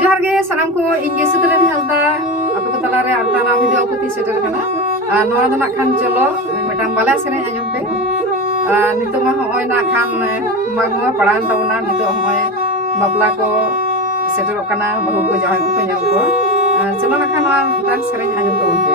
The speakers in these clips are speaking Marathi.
जोहार गे सानाम को इंगे सुतरे हेल्दा आप को तला रे आरताना वीडियो को ती सेटर कना नोआ दो ना खान चलो मेटांग बाला सेरे आजम पे नितो मा होय ना खान मागमा पड़ान ताउना नितो होय बापला को सेटर कना बहु को जाय को nyam ko चलो ना खान डांस सेरे आजम तो उनके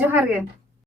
जोहार गे।